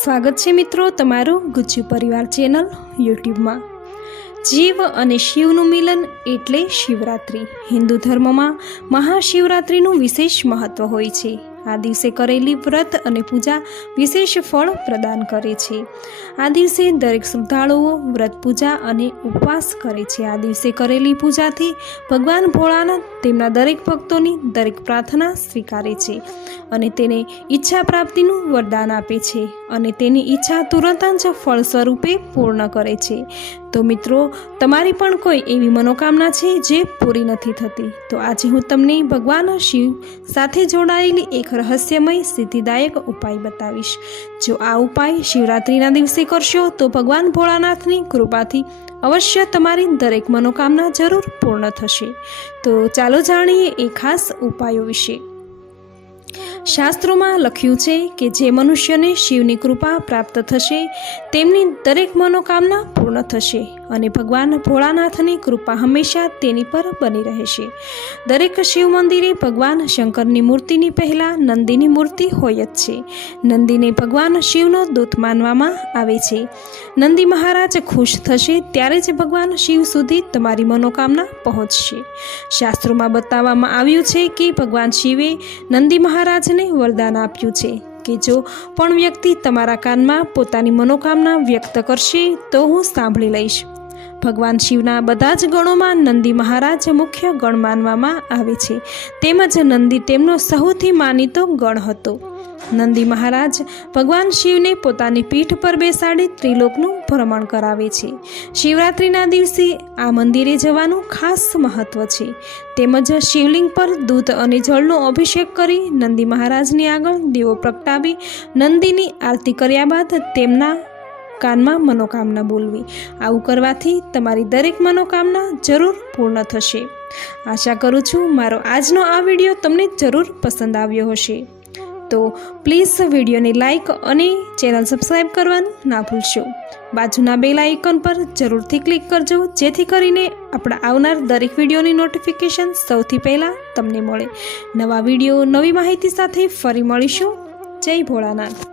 સ્વાગત છે મિત્રો તમારું ગુજ્જુ પરિવાર ચેનલ યુટ્યુબમાં. જીવ અને શિવનું મિલન એટલે શિવરાત્રિ. હિન્દુ ધર્મમાં મહાશિવરાત્રિનું વિશેષ મહત્ત્વ હોય છે. આ દિવસે કરેલી વ્રત અને પૂજા વિશેષ ફળ પ્રદાન કરે છે. આ દિવસે દરેક શ્રદ્ધાળુઓ વ્રત પૂજા અને ઉપવાસ કરે છે. આ દિવસે કરેલી પૂજાથી ભગવાન ભોળાના તેમના દરેક ભક્તોની દરેક પ્રાર્થના સ્વીકારે છે અને તેને ઈચ્છા પ્રાપ્તિનું વરદાન આપે છે અને તેની ઈચ્છા તુરંત જ ફળ સ્વરૂપે પૂર્ણ કરે છે. તો મિત્રો, તમારી પણ કોઈ એવી મનોકામના છે જે પૂરી નથી થતી? તો આજે હું તમને ભગવાન શિવ સાથે જોડાયેલી એક રહસ્યમય સિદ્ધિદાયક ઉપાય બતાવીશ. જો આ ઉપાય શિવરાત્રિના દિવસે કરશો, તો ભગવાન ભોળાનાથની કૃપાથી અવશ્ય તમારી દરેક મનોકામના જરૂર પૂર્ણ થશે. તો ચાલો જાણીએ એ ખાસ ઉપાયો વિશે. શાસ્ત્રોમાં લખ્યું છે કે જે મનુષ્યને શિવની કૃપા પ્રાપ્ત થશે, તેમની દરેક મનોકામના પૂર્ણ થશે અને ભગવાન ભોળાનાથની કૃપા હંમેશા તેની પર બની રહેશે. દરેક શિવ મંદિરે ભગવાન શંકરની મૂર્તિની પહેલાં નંદીની મૂર્તિ હોય જ છે. નંદીને ભગવાન શિવનો દૂત માનવામાં આવે છે. નંદી મહારાજ ખુશ થશે ત્યારે જ ભગવાન શિવ સુધી તમારી મનોકામના પહોંચશે. શાસ્ત્રોમાં બતાવવામાં આવ્યું છે કે ભગવાન શિવે નંદી મહારાજને વરદાન આપ્યું છે. કે જો પણ વ્યક્તિ તમારા કાનમાં પોતાની મનોકામના વ્યક્ત કરશે તો હું સાંભળી લઈશ. ભગવાન શિવના બધા જ ગણોમાં નંદી મહારાજ મુખ્ય ગણ માનવામાં આવે છે. તેમજ નંદી તેમનો સૌથી માનીતો ગણ હતો. નંદી મહારાજ ભગવાન શિવને પોતાની પીઠ પર બેસાડી ત્રિલોકનું ભ્રમણ કરાવે છે. શિવરાત્રિના દિવસે આ મંદિરે જવાનું ખાસ મહત્વ છે. તેમજ શિવલિંગ પર દૂધ અને જળનો અભિષેક કરી નંદી મહારાજની આગળ દીવો પ્રગટાવી નંદીની આરતી કર્યા બાદ તેમના કાનમાં મનોકામના બોલવી. આવું કરવાથી તમારી દરેક મનોકામના જરૂર પૂર્ણ થશે. આશા કરું છું, મારો આજનો આ વીડિયો તમને જરૂર પસંદ આવ્યો હશે. તો પ્લીઝ વિડીયોને લાઇક અને ચેનલ સબસ્ક્રાઈબ કરવાનું ના ભૂલશો. બાજુના બેલ આઇકન પર જરૂરથી ક્લિક કરજો, જેથી કરીને આપણા આવનાર દરેક વિડીયોની નોટિફિકેશન સૌથી પહેલાં તમને મળે. નવા વીડિયો, નવી માહિતી સાથે ફરી મળીશું. જય ભોળાનાથ.